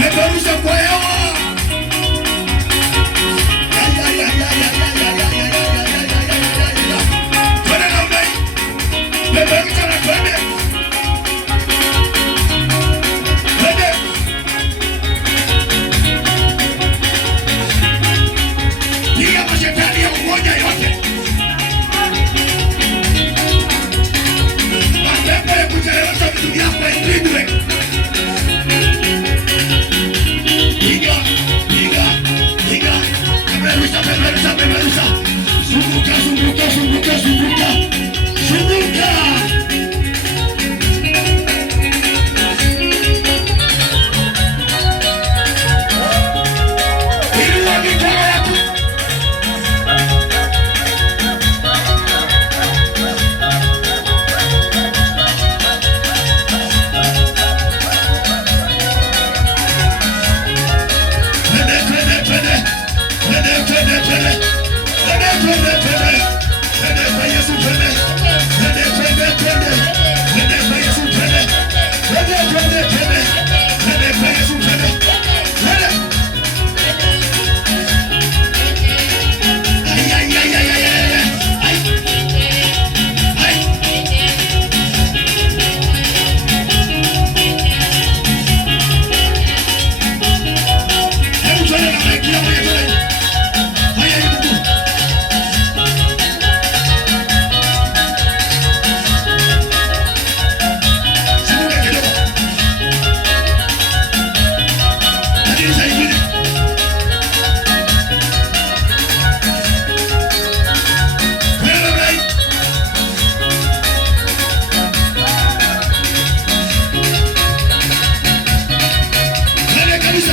Peperusha kwa hewa. Twende na mbele. Peperusha na twende. Twende. Piga mashetani ya umoja yote. Mapepo ya kuchelewesha vitu vyako ipigwe. Piga, piga, piga. Peperusha, peperusha, peperusha. Zunguka, zunguka, zunguka, zunguka. Zunguka. Inua mikono yako.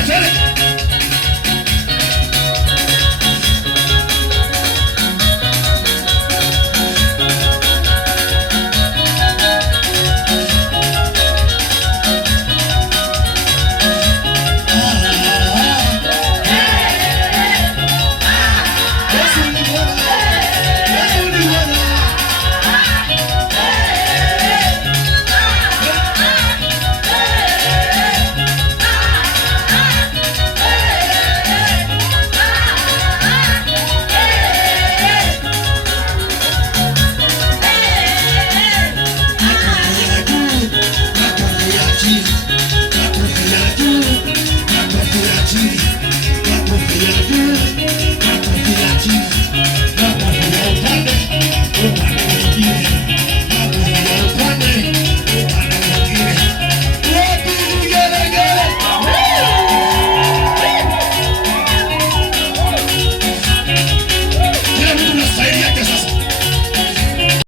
Tell it.